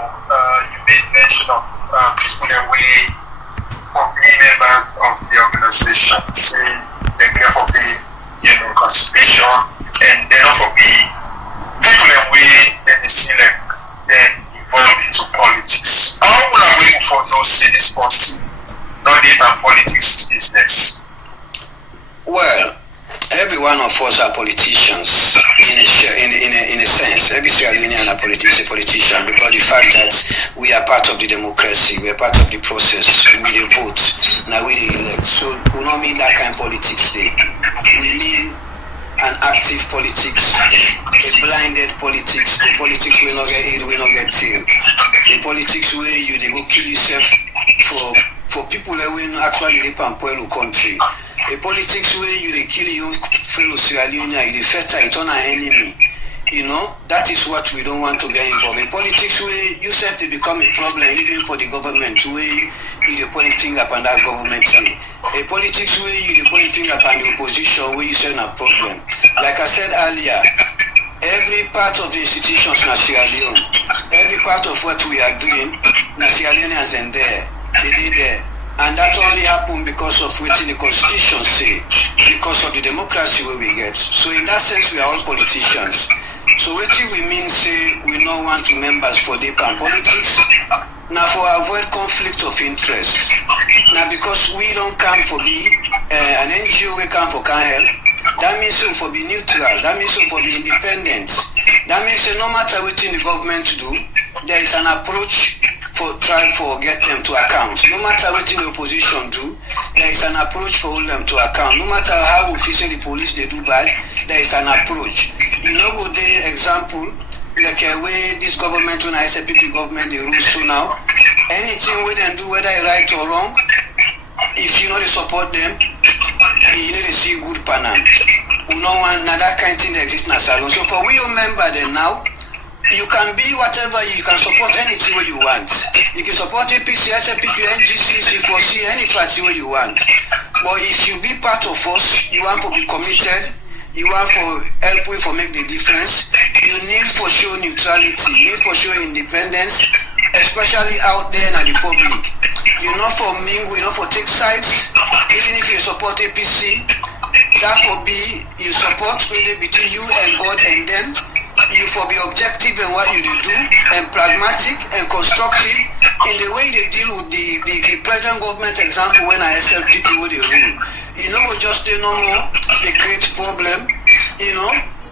you made mention of people away for being members of the organization. Say they care for being, contribution, and they not for being people away that they see like then involved into politics. How will I wait for no say this person? Not even politics business. Well, every one of us are politicians in a sense. Every Sierra Leonean is a politician because the fact that we are part of the democracy, we are part of the process, we the vote, now we the elect. So we don't mean that kind of politics there. We mean an active politics, a blinded politics, the politics will not get aid, will not get tail. The politics where you they go kill yourself for people that will actually live and poil country. A politics where you they kill your fellow Sierra Leonean, you the it on an enemy. That is what we don't want to get involved. A politics where you said to become a problem even for the government, where you point finger upon that government. A politics where you point finger upon the opposition, where you say a problem. Like I said earlier, every part of the institutions in Sierra Leone, every part of what we are doing, Sierra Leoneans and there, they did there. And that only happened because of what the constitution say, because of the democracy where we get. So in that sense, we are all politicians. So what we mean say we don't want to members for deep and politics. Now for avoid conflict of interest. Now because we don't come for be an NGO, we come for can help. That means so for be neutral. That means so for be independent. That means so no matter what the government do, there is an approach for try for get them to account. No matter what the opposition do, there is an approach for hold them to account. No matter how official the police they do bad, there is an approach. Go there example like a way this government when I say people government they rule so now. Anything we them do whether it's right or wrong, if they support them, they see good panam. We don't want that kind of thing that exists in a salon. So for we remember them now. You can be whatever, you can support anything where you want. You can support APC, SLPP, NGC, C4C, any party where you want. But if you be part of us, you want to be committed, you want to help we for make the difference, you need for show neutrality, you need for show independence, especially out there in the public. You're not for mingle, you're not for take sides, even if you support APC, that will be you support between you and God and them. You for be objective in what you do and pragmatic and constructive in the way they deal with the present government example when I SLPP with the rule. Just no more they create problem,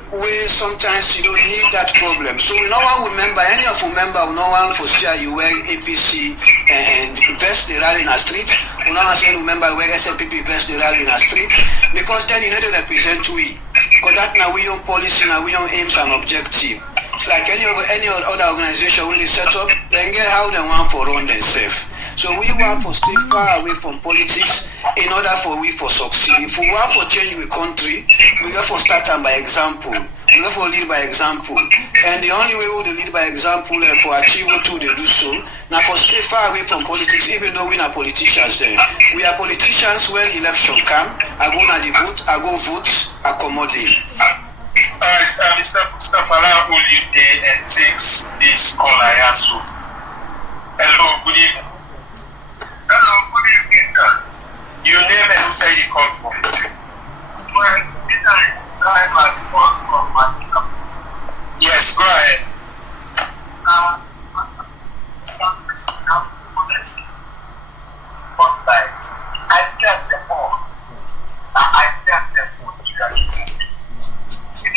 where sometimes you don't need that problem. So we no one remember, any of you member we no one for see you wear APC and vest the rally in a street. We no one say remember wear SLPP vest the rally in a street because then they represent we. Because that now we own policy, now we own aims and objective. Like any other organization when they set up, then get how they want for run themselves. So we want to stay far away from politics in order for we for succeed. If we want for change the country, we got to start by example. We got to lead by example. And the only way we will lead by example and for achieve what they do so, now for stay far away from politics, even though we are politicians then. We are politicians when election come, I go na the vote, I go vote, accommodate. Alright, Mr. Fala, who you day and takes this call I ask you. Hello, good evening. Hello, good evening, sir. Your name and who say you call from? Well, this is yes, go ahead. I just the more. I just the more.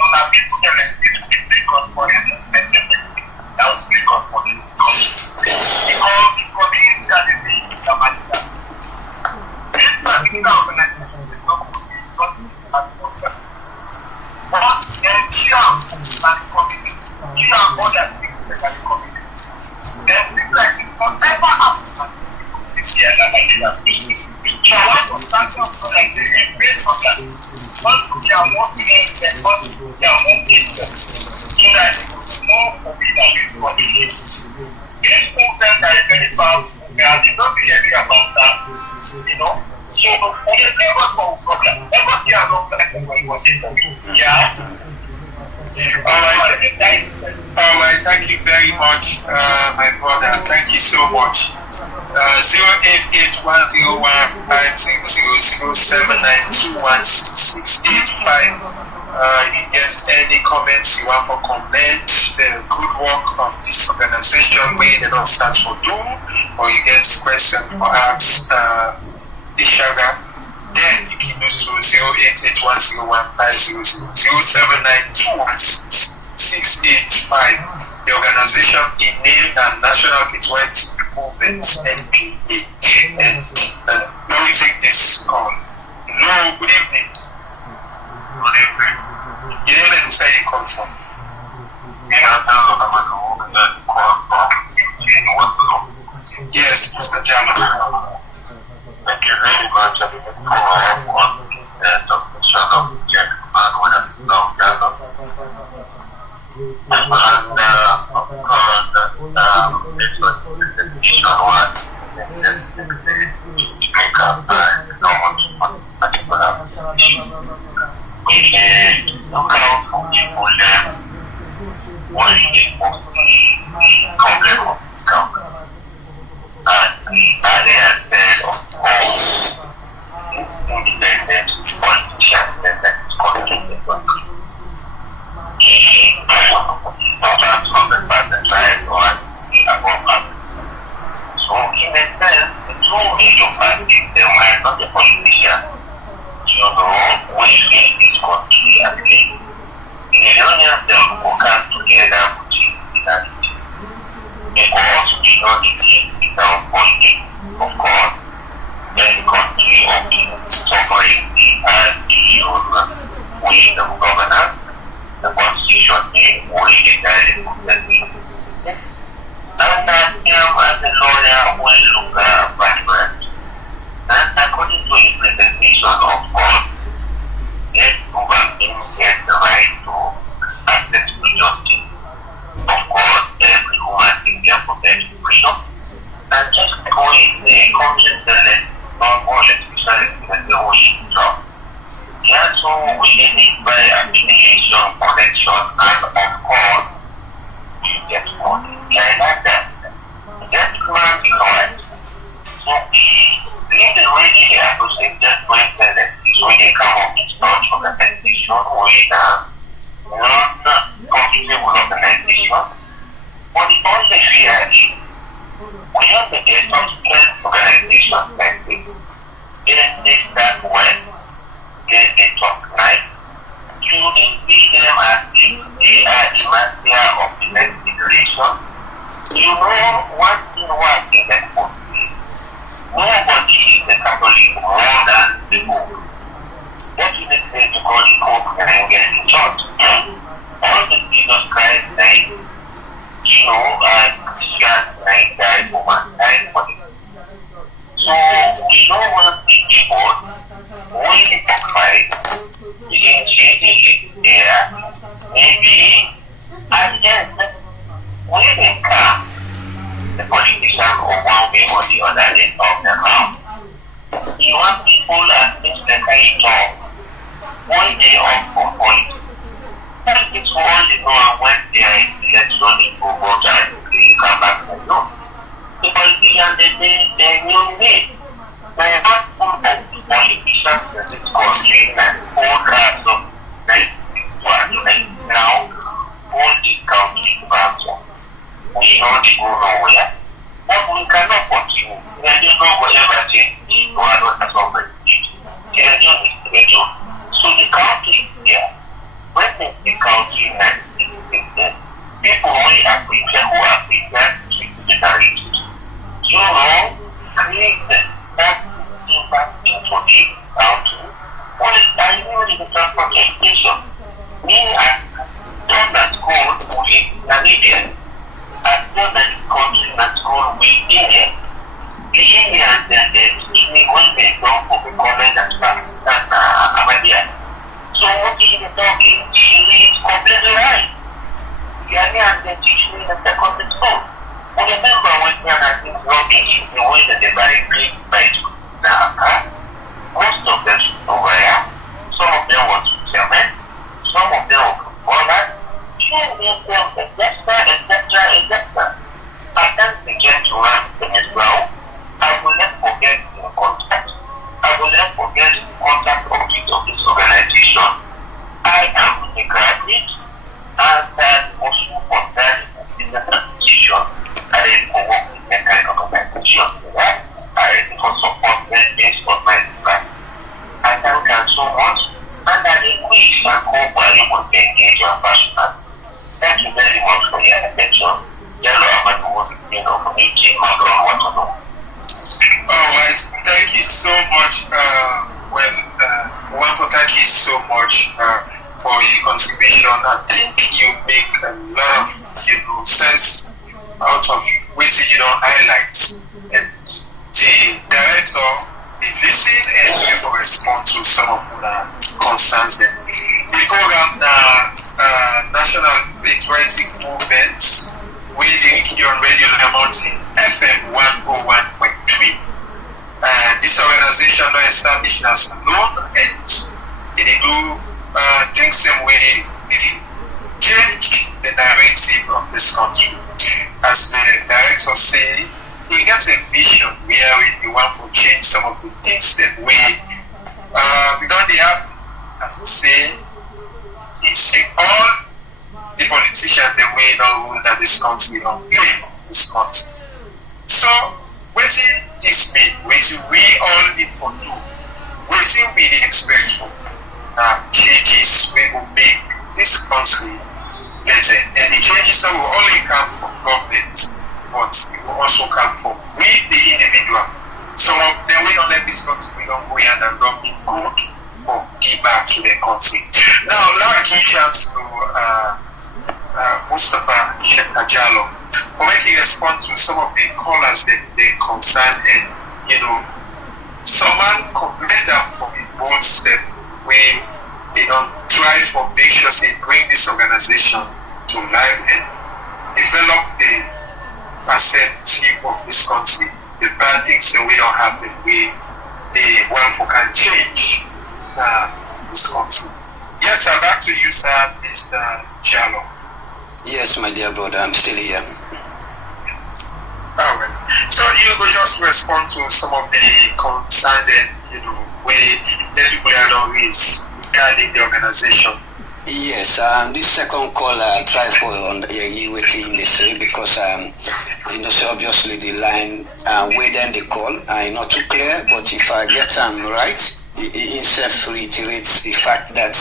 Now people can speak on for them. That will speak on for them. Because the community that is in the matter. This particular organization is not good. But then share the community. Share other things that are the community. Then things like it whatever happens. So I want to start off like this and based on that. Once we are working and once we are working so that more forbidden for the This movement that is very powerful, we are not really about that, So for the never problem, never see a long time for yeah. All right, thank you very much, my brother. Thank you so much. 088105007921685. If there's any comments you want to comment, the good work of this organization where they don't stand for do, or you get question for us, Ishaga, then you can do so 08810150007921685. The organization in name and National Patriotic Movement NPM. And let me take this call. Hello, good evening. Good evening. You didn't let me say you come from. Yes, Mr. Jama. Thank you very much. I've been calling everyone and Dr. Shadow, Jack, and what I've known, Completely right. You are the teaching that the context organization, I think you make a lot of sense out of which highlight. And the director they listen and we will respond to some of the concerns. The program National Patriotic Movement we on Radio Lamonti FM 101.3. This organization is established as known and it do things and we change the narrative of this country. As the director say, he gets a vision where we want to change some of the things that we don't have, as I say, it's all the politicians that we don't rule that this country don't pay this country. So what this mean? What we all need to do? What we expect from changes we will make this country better, and the changes that will only come from government, but it will also come from we the individual. Some of them we don't let this country we don't go in and don't be good or give back to their country. Now key chance to Mustafa Ishaga for making respond to some of the callers that they concern and someone commend them for the bold step we try for make sure they bring this organization to life and develop the perspective of this country. The bad things that we don't have that the welfare can change this country. Yes, sir, back to you, sir, Mr. Jallo. Yes, my dear brother, I'm still here. Alright. So you will just respond to some of the concerns that the people are not raised regarding the organization. Yes, this second call I try for on you waiting they say because so obviously the line where then they call not too clear, but if I get right, it self reiterates the fact that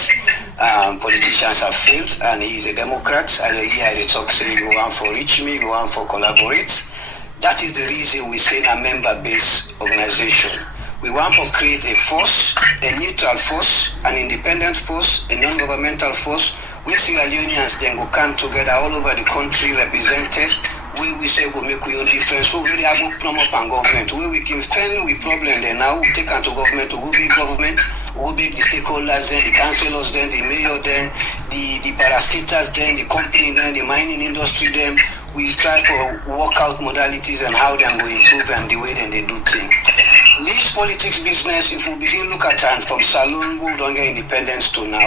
politicians have failed and he is a Democrat. I hear the talk say you want for reach me, you want for collaborate. That is the reason we say a member-based organization. We want to create a force, a neutral force, an independent force, a non-governmental force, where Sierra Leoneans then go come together all over the country represented, where we say go make we own difference, so we have to promote and government, where we can fend with problem then now, we take into government, to go big government, we go big the stakeholders then, the councillors then, the mayor then, the parastatals then, the company then, the mining industry then. We try to work out modalities and how they will improve and the way then they do things. This politics business, if we begin look at it from Salon, who don't get independence to now,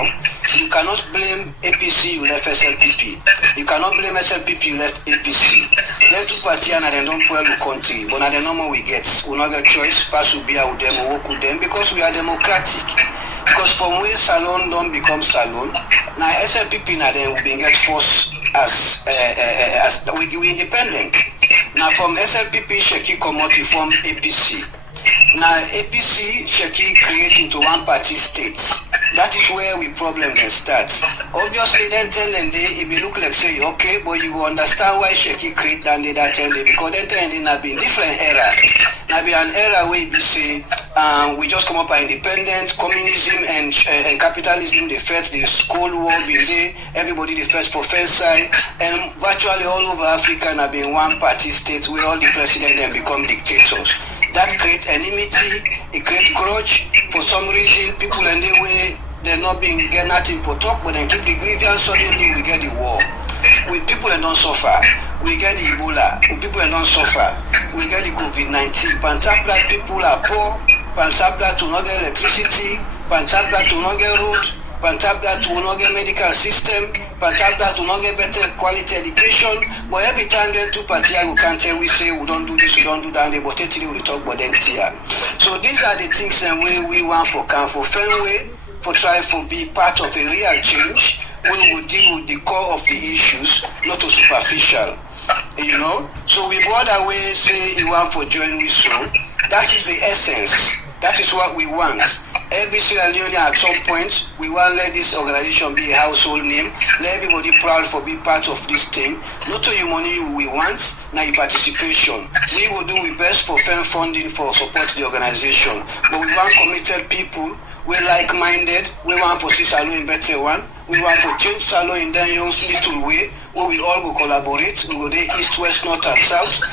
you cannot blame APC, you left SLPP. You cannot blame SLPP, you left APC. Then two parties and they don't pull the country, but now the normal we get, we not get choice, pass will be with them or work with them because we are democratic. Because from where Salon don't become Salon, now SLPP now then we get forced as we independent. Now from SLPP, Sheki come out to form APC. Now APC, Sheki create into one party states. That is where we problem then starts. Obviously then tell them it will look like say okay, but you will understand why Sheki create that day because then tell them have been different era. Now be an era where we say we just come up by independent, communism and capitalism, the first, the Cold War been there, everybody the first for first side, and virtually all over Africa have been one party states where all the presidents then become dictators. That creates enmity, it creates grudge. For some reason, people in the way they're not being get nothing for talk, but then keep the grievance, suddenly we get the war. With people that don't suffer, we get the Ebola. With people that don't suffer, we get the COVID-19. Pantabla people are poor, Pantabla to not get electricity, Pantabla to not get road, Pantabla to not get medical system, Pantabla to not get better quality education. But every time then two parties we can't tell we say we don't do this, we don't do that, but actually we talk about them here. So these are the things that we want for come for Fenway, for try for be part of a real change. We will deal with the core of the issues, not too superficial. So we go that way, say you want for join with so. That is the essence. That is what we want. Every Sierra Leone at some point, we want to let this organization be a household name. Let everybody proud for being part of this thing. Not only money we want, now participation. We will do our best for funding for support the organization. But we want committed people We like-minded. We want to see Salon in better one. We want to change Salon in their own little way, where we all go collaborate. We go there east, west, north, and south.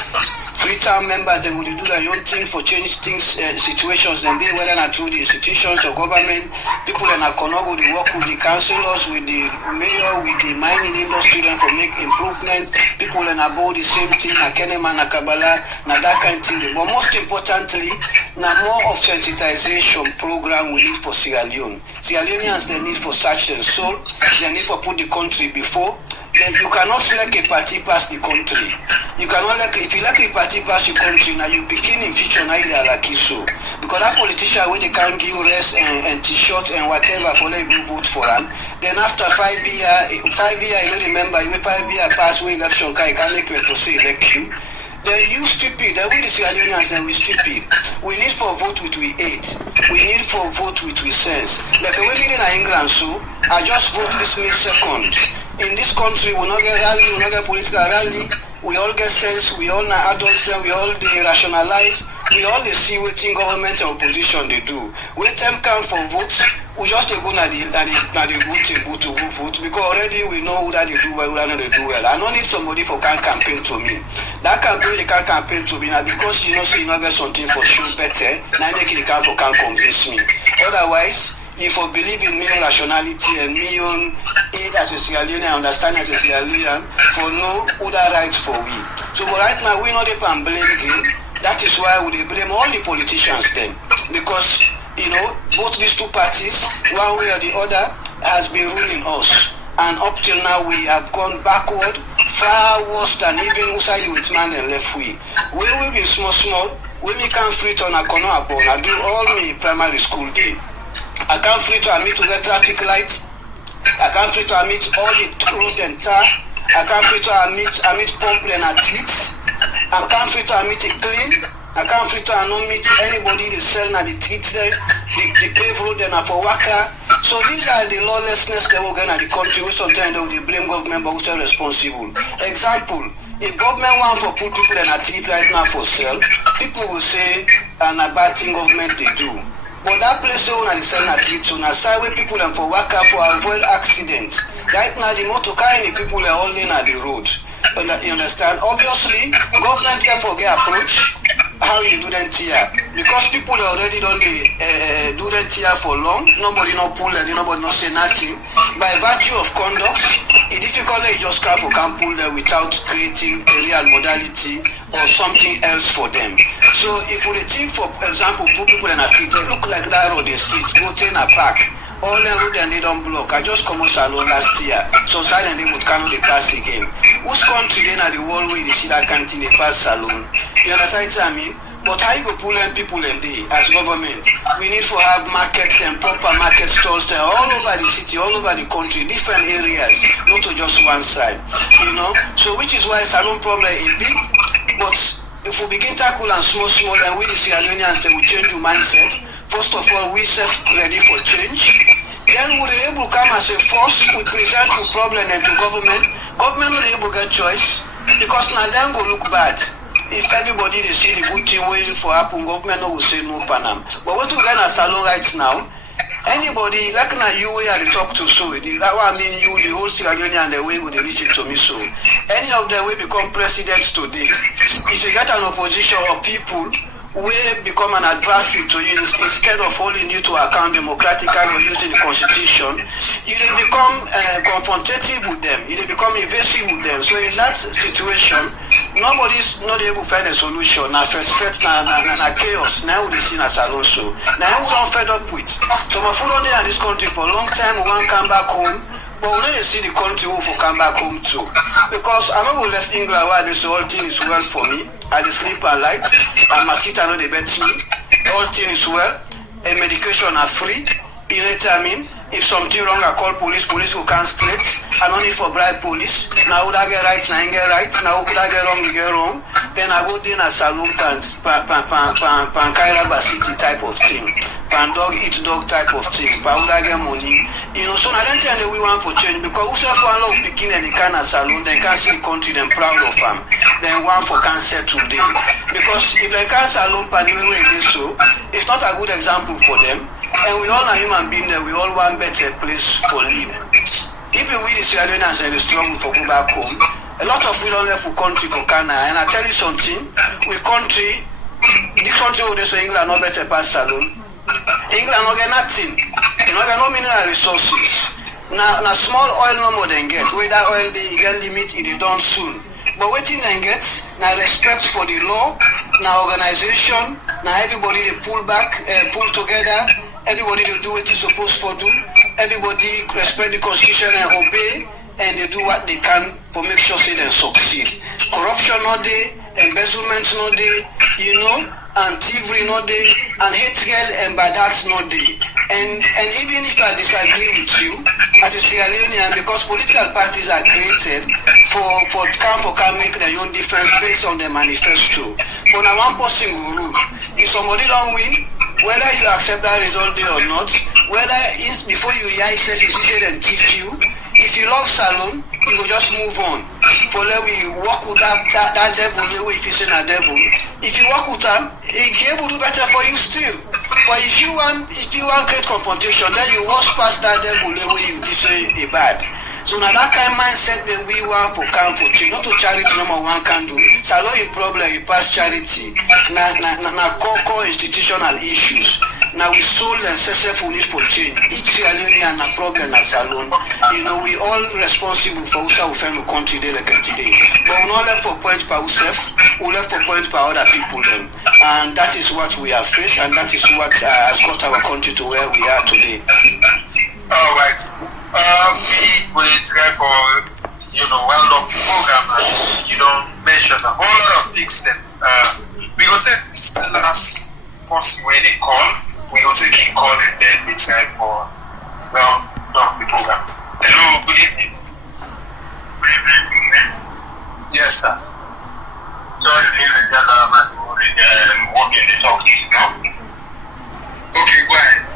Freetown members, they will do their own thing for change things, situations, then they whether not through the institutions or government. People in Akonogo, they work with the councillors, with the mayor, with the mining industry, and for make improvement. People in about the same thing, Akenema, Nakabala, na that kind of thing. But most importantly, now more of sensitization program we need for Sierra Leone. Sierra Leoneans, they need for search their soul, they need for put the country before. Then you cannot let a party pass the country. You cannot let, if you let a party pass the country, now you begin in future now you are like so. Because that politician when they can't give rest and t-shirt and whatever for let you vote for them. Then after 5 years, you don't remember you 5 years pass when election you can't make people say elect you. Then you stupid, then we the Sierra Leoneans then we stupid. We need for vote with we hate. We need for vote with we sense. Like when we in England so I just vote this second. In this country, we not get rally, we not get political rally. We all get sense, we all are adults, we all they rationalize, we all they see what government and opposition they do. When time come for votes, we just go na the good to vote because already we know who that they do well, who that they do well. I don't need somebody for can campaign to me. That campaign they can campaign to me now because you know say you not get something for sure better. Now they can for can convince me. Otherwise. If I believe in me own rationality and me own aid as a Sierra Leonean, understanding as a Sierra Leonean, for no other right for we. So but right now we not and blame game. That is why we blame all the politicians then. Because you know, both these two parties, one way or the other, has been ruling us. And up till now we have gone backward, far worse than even Usai with man and left we. We will be small, we can free on a corner upon I do all my primary school day. I can't free to admit to the traffic lights. I can't free to admit all the road and tar. I can't free to admit pump and athletes. I can't free to admit it clean. I can't free to admit anybody they sell na the treats there. The pave road and for worker. So these are the lawlessness they will get at the country where sometimes they will blame government but who's responsible. Example, if government want to put people in a treat right now for sale, people will say and a bad thing government they do. But that place where on the same to na side where people and for work for avoid accidents. Right now the motor car and the people are holding at the road. You understand? Obviously, government can forget approach how you do them here. Because people already don't do them here for long. Nobody no pull and nobody no say nothing. By virtue of conduct, it's difficult you just can pull them without creating a real modality or something else for them. So if we think, for example, put people in a street, they look like that road, the street, go to a park. All the road and they don't block. I just come out Salon last year. So suddenly they would come to the pass again. Whose country then at the wall way they see that kind of thing, they pass Salon? You understand what I mean? But how you go pull them people in there as government? We need to have markets and proper market stalls there all over the city, all over the country, different areas, not to just one side. You know? So which is why Salon problem is big. But if we begin tackle and small and we the Sierra Leoneans then we change your mindset. First of all, we self ready for change. Then we'll be able to come as a force, we present the problem and to government. Government will be able to get choice because now then go look bad. If everybody they see the good thing waiting for happen, government will say no Panam. But what we gonna Salon right now? Anybody like now you way I talk to so I mean you the whole Sierra Leone and the way would they listen to me so any of them will become presidents today. If you get an opposition of people will become an adversary to you instead of holding you to account democratically or using the constitution, you will become confrontative with them, you will become evasive with them. So in that situation, nobody's not able to find a solution. Now first na chaos. Now we see as also. Now we don't fed up with. So my food on there in this country for a long time we want to come back home. But we don't see the country who for come back home too. Because I know we left England where this whole thing is well for me. I dey sleep and light, and mosquito no dey bet me. All thing is well, and medication are free. You know what I mean? If something wrong, I call police will come straight. I don't need for bribe police. Now would I get right, now I get right. Now could I get wrong, you get wrong. Then I go in a saloon Pankairaba City type of thing. Pan dog eat dog type of thing. Pan would I get money. You know, so I don't think that we want for change because who say for a lot of picking and the kind of saloon, they can't see the country, them proud of them. Then one for cancer today. Because if they can't saloon pan the way they so, it's not a good example for them. And we all are human beings that we all want better place for live. If we the Sierra Leoneans and the struggle for go back home, a lot of we don't left for country for Ghana. And I tell you something, this country where they say England not better pass Salon. England not get nothing. You know, get no mineral resources. Now small oil no more than get. Where that oil they get limit it done soon. But waiting then get now respect for the law, now organization, now everybody they pull back, pull together, everybody they do what they supposed to do, everybody respect the constitution and obey, and they do what they can for make sure say they succeed. Corruption not there, embezzlement not there, you know, and thievery not there, and hatred and bad acts not there. And even if I disagree with you as a Sierra Leonean, because political parties are created for can make their own difference based on their manifesto. But now one person will rule. If somebody don't win, whether you accept that result day or not, whether before you hear yourself, you see them teach you. If you love Salon, you will just move on. For let we work with that devil, if you say a devil. If you work with them, it will do better for you still. But if you want great confrontation, then you walk past that devil way you say a bad. So now that kind of mindset that we want for camp for change, not to charity number one can do. Salon in problem, you pass charity. Now core institutional issues. Now we sold and successful need for change. Each Sierra Leonean a problem at Salon. You know, we all responsible for how we find the country they like today. But we not left for point by ourselves, we left for point by other people them. And that is what we have faced, and that is what has got our country to where we are today. All right. We try for, you know, well-known program and, you know, mention a whole lot of things that we will take this last person where they call. We will take in call and then we try for, well, not the program. Hello, good evening. Good evening. Yes, sir. So I think that working the talking now. Okay, go ahead.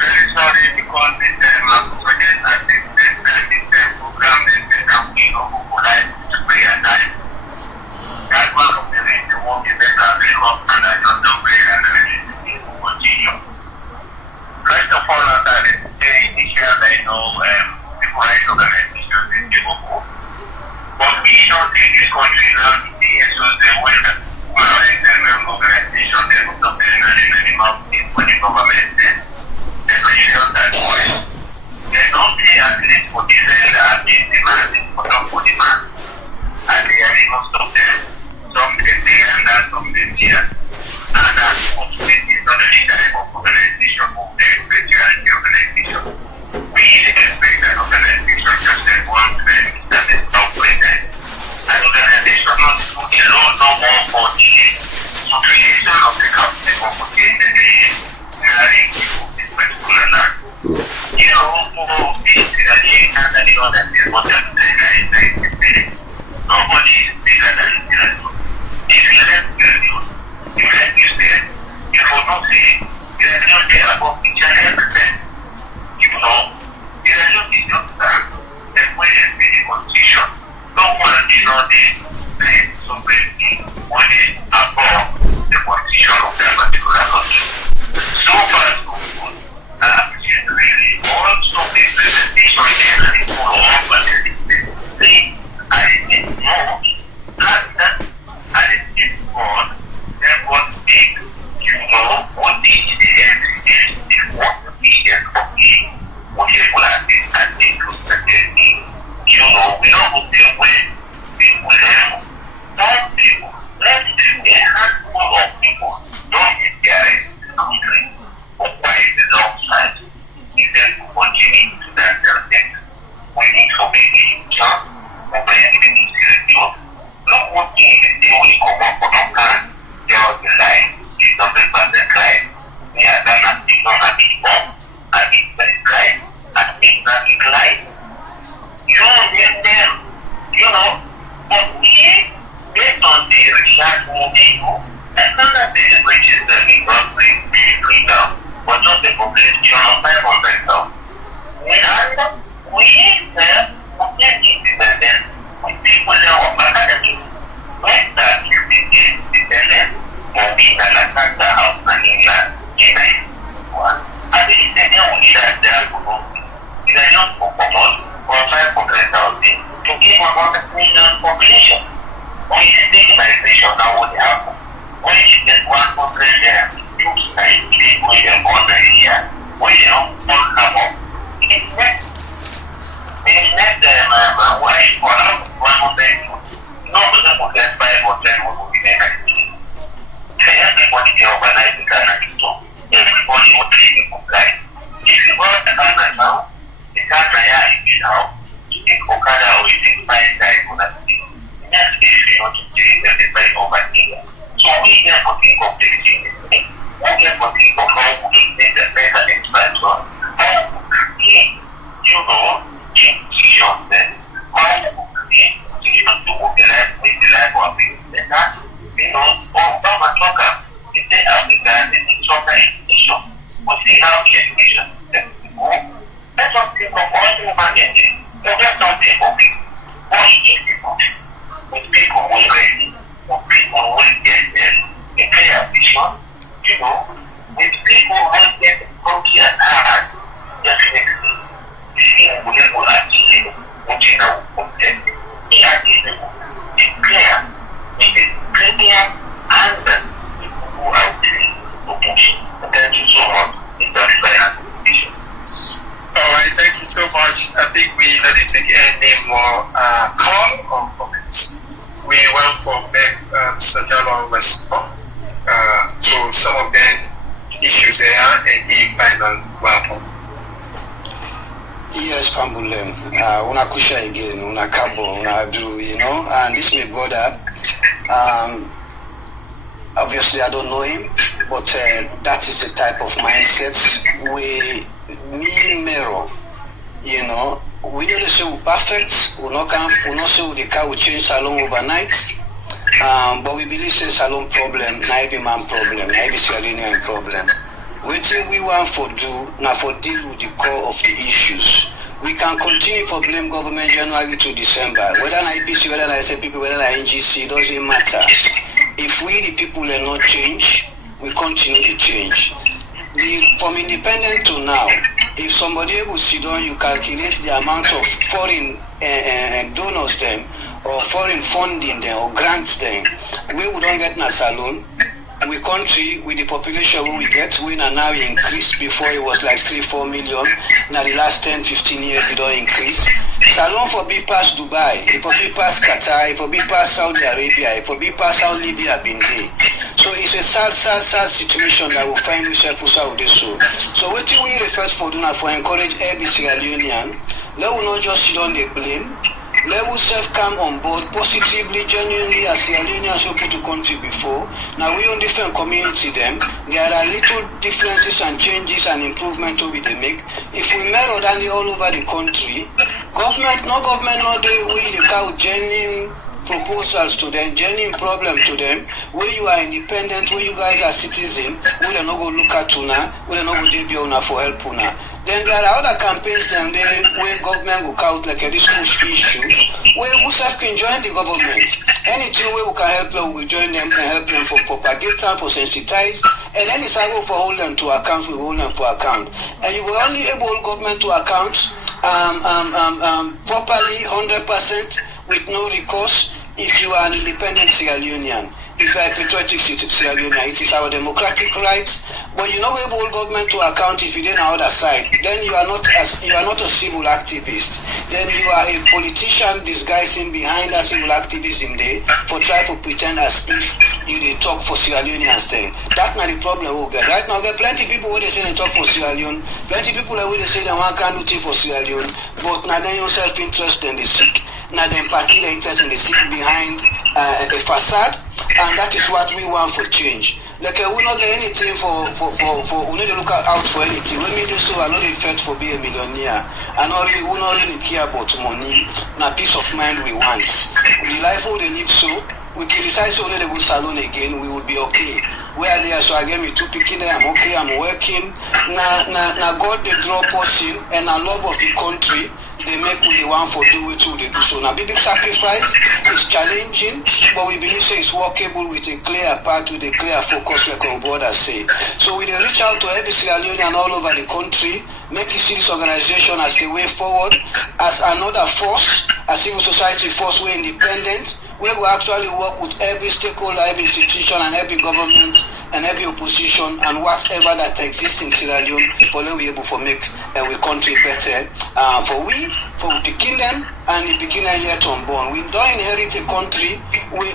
Very sorry because this project and this program is company of life to pay at night. That's one of the things the work is better because and I don't know pay and I need to continue. First of all, as I say initially, I know the foreign organization is capable. But we don't think this country now the issues the way that foreign organization they look up there and in any mountain for the government. They don't pay at least for diesel and the demand for some for demand. And they are most of them. Some they pay and that some they pay. And that's what we need not any type of organization of the Patriotic organization. We expect that organization just like one thing that is not present. An organization not to put the law no more for the substitution of the company for getting the hiring people. You know, for this and the other is what I'm saying. Nobody is bigger than you. If you let you say, you will not say, you are not there above each and everything. You know, you are not in your time. And when you see the constitution, no one is not there. So when it's above the constitution of that particular country. So far, so good. Really, also the presentation again and the follow up and the I did not that I did not that was big, you know, what the evidence is what the media for me, whatever I did and they could present me, you know, we don't go there when people learn. Some people, let me a handful of people don't get carried to the country or by the long side. Then continue to that thing. We need to make a job. We need to get a job. Look what thing is the only come up on our plan. There was the line. It's not the bad line. We are not a big bomb. I mean, the line. I think that is line. You don't get them. You know, but we, based on the research movie, and not that the riches that we got with the legal. But just the population of 500,000. We have independent with people that are academy. When that you became independent, will be an attack the house and England in 1991. concern what will be there next week. Everybody can organize the Ghana system. Everybody will treat the book like. If you go to Ghana now, the Ghana is now, you take Okada or you take Fine Guy for that thing. Next day, you know, to take everybody over here. So we therefore think of the thing. We therefore think of how we make the better expansion. How we create, you know, institutions then. How we create institutions to organize with the life of things. And that, you know, Obama talker, in the Africa, the soccer institution, we see how the education system is going. Let us think of all the humanity. Let's not think of it. What is it? With people who are ready, with people who will get them a clear vision, you know, with people who will get the country at heart, definitely, the thing will achieve what you know, the achievement is clear, it is clear, and who are willing to push. Thank you so much. It's a very appreciation. All right, thank you so much. I think we don't need to take any more call or comments. We went for Sajalo response to some of the issues there and give final welcome. Yes, Pambulem. Una kusha again, una kabo, una do, you know, and this my brother. Obviously, I don't know him, but that is the type of mindset we mirror, you know. We don't say we're perfect, we not say the car will change Salon overnight, but we believe say Salon problem, not every man problem, not every Sierra Leone problem. What we want for do, now for deal with the core of the issues. We can continue for blame government January to December, whether I IPC, whether I SPP, whether I NGC, it doesn't matter. If we the people are not change, we continue to change. From independent to now, if somebody will sit down, you calculate the amount of foreign donors them, or foreign funding them, or grants them, we don't get na salon. We country with the population we get, we now increase. Before it was like 3-4 million. Now the last 10-15 years it don't increase. Salon for be past Dubai, it for be past Qatar, it for be past Saudi Arabia, it for be past South Libya been there. So it's a sad situation that we find ourselves out there. So what we refer for do not for encourage every Sierra Leonean, let we not just sit on the blame. Let us come on board positively, genuinely as Sierra Leoneans who put to country before. Now we on different community them. There are little differences and changes and improvements we they make. If we mirror that all over the country, government no we count genuine proposals to them, genuine problem to them, where you are independent, where you guys are citizen, we don't go look at una, we don't go debut una for help una. Then there are other campaigns then where government will count like this push issue, where we can join the government. Anything where we can help them, we join them and help them for propagate them, for sensitize, and any cycle for hold them to account, we hold them for account. And you will only able government to account properly 100% with no recourse if you are an independent Sierra Leonean. If you are a patriotic Sierra Leone, it is our democratic rights. But you know able government to account if you did on the other side. Then you are not a civil activist. Then you are a politician disguising behind a civil activism there for try to pretend as if you did talk for Sierra Leoneans then. That's not the problem we get. Right now there are plenty of people who they say they talk for Sierra Leone, plenty of people who they say they want can do thing for Sierra Leone, but now then your self-interest then they seek. Now then party the interest in the seek behind a facade. And that is what we want for change. Like we not get anything for we need to look out for anything. When we do so, I know they felt for be a millionaire. And we not really care about money. Now peace of mind we want. The life we they live so, we can decide so only the good salon again, we will be okay. Where they are so again me two picking there, I'm okay, I'm working. Now God they draw person and a love of the country. They make what they want for do it too, they do so. Now big sacrifice is challenging, but we believe so it's workable with a clear path, with a clear focus, like our brothers say. So we reach out to every Sierra Leonean all over the country, make you see this organization as the way forward, as another force, a civil society force, we're independent, we will actually work with every stakeholder, every institution and every government and every opposition and whatever that exists in Sierra Leone for we able to make our country better for we picking them and the beginner yet unborn. We don't inherit a country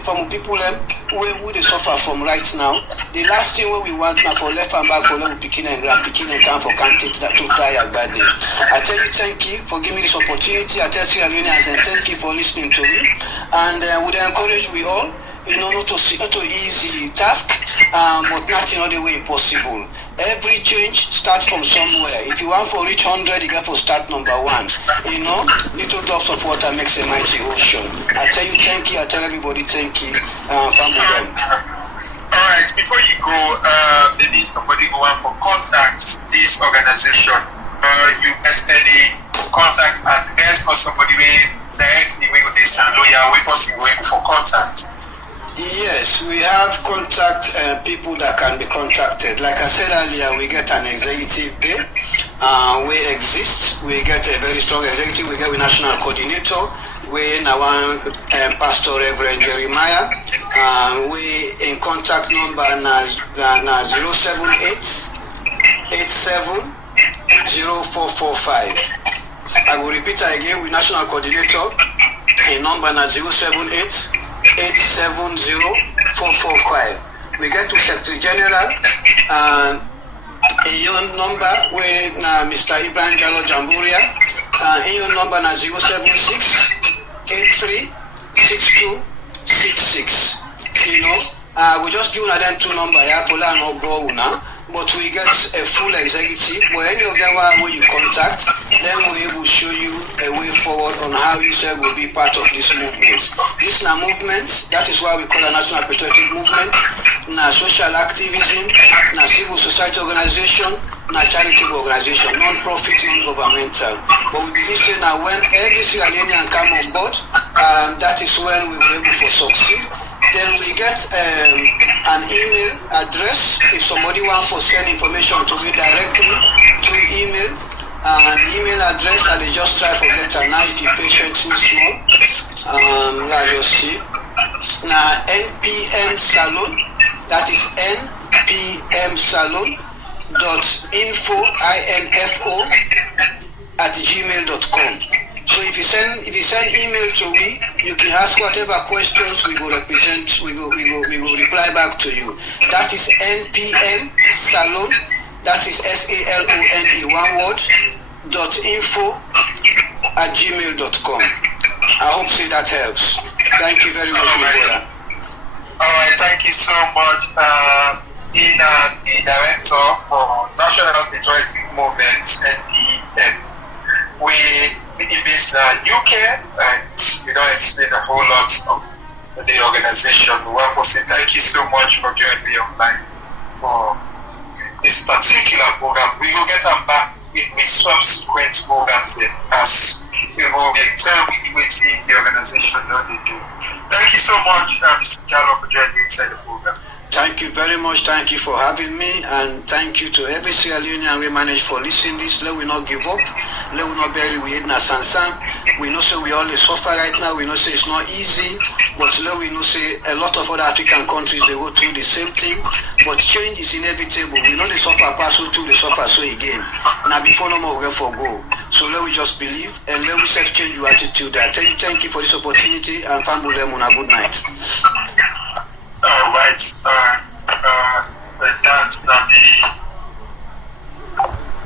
from people who they suffer from right now. The last thing we want now for left and back for little picking and grand picking and come for can't take that to die a bad day. I tell you thank you for giving me this opportunity. I tell Sierra Leoneans and thank you for listening to me. And would encourage we all, not to easy task, but nothing other way impossible. Every change starts from somewhere. If you want for reach 100, you got to start number 1. Little drops of water makes a mighty ocean. I tell you thank you. I tell everybody thank you. Family. Alright, before you go, maybe somebody who want for contact this organization. You get any contact address for somebody directly with this and lawyer we person going for contact? Yes, we have contact people that can be contacted. Like I said earlier, we get an executive bill. We exist. We get a very strong executive. We get a national coordinator. We now Pastor Reverend Jeremiah. We in contact number na 078 87 0445. I will repeat it again. We national coordinator. In number na 078 870-445. We get to Secretary General and in your number with Mr. Ibrahim Jallo Jamburia. In your number na 076-8362-66. We just give them 2 numbers. But we get a full executive. But any of them where you contact, then we will show you a way forward on how you say will be part of this movement. This is a movement. That is why we call a national patriotic movement. Na social activism, na civil society organization, na charitable organization, non-profit, non-governmental. But we believe say now when every Sierra Leonean come on board, that is when we will be able to succeed. Then we get an email address. If somebody wants to send information to me directly through email, the email address, I just try to get it now if you patient me small. Let us see. Now NPM Salon, that is NPM Salon.info@gmail.com. So if you send email to me, you can ask whatever questions we will represent. We will reply back to you. That is NPM Salon. That is SALONE one word .info@gmail.com. I hope that helps. Thank you very much, my brother. All right, thank you so much. The director for National Patriotic Movement NPM. We in this UK, and we don't explain a whole lot of the organization. We want to say thank you so much for joining me online for this particular program. We will get them back with subsequent programs as we will tell what the organization that they do. Thank you so much, Mr. Jallo, for joining me inside the program. Thank you very much. Thank you for having me, and thank you to every Sierra Leonean we manage for listening this. Let we not give up. Let we not bury we in a sansan. We know say we always suffer right now. We know say it's not easy, but let we know say a lot of other African countries they go through the same thing. But change is inevitable. We know they suffer past so too, they suffer so again. Now before no more we get for go. So let we just believe and let we self change your attitude. Thank you for this opportunity, and family a good night. All right. That's not the